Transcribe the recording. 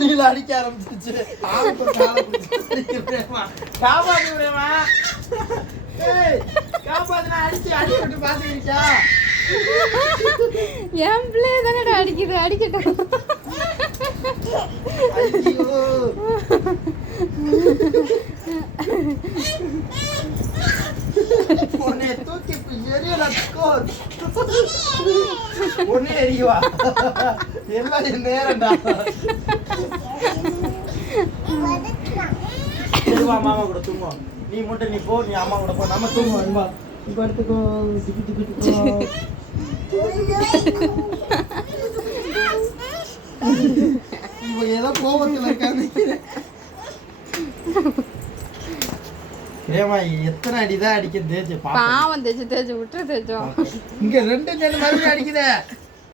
நீல அடிக்க ஆரம்பிச்சிருச்சு. காப்பாத்து பிரேமா. ஏய் காப்பாத்துனா அடிச்சு அடி விட்டு பாத்துக்கிட்டா. என் பிள்ளை தானடா அடிக்குது, அடிக்கட்டும். ஐயோ உன்னை தூக்கி எரியலக்கோ. உன்னை எரியுவா எல்லாம் என் நேரம்டா. சரிவா மாமா கூட தூங்குவோம். நீ மட்டும் நீ போ, நீ அம்மா கூட போ, நம்ம தூங்குவோம். வா இப்ப எடுத்துக்கோ. ஏதோ கோபத்துல இருக்காங்க. ஏமா எத்தனை அடிதான் அடிக்க தேய்ச்சு பாவம் தேய்ச்சு விட்டுரு தேய்ச்சோம். இங்க 2 மறுபடியும் அடிக்குதே.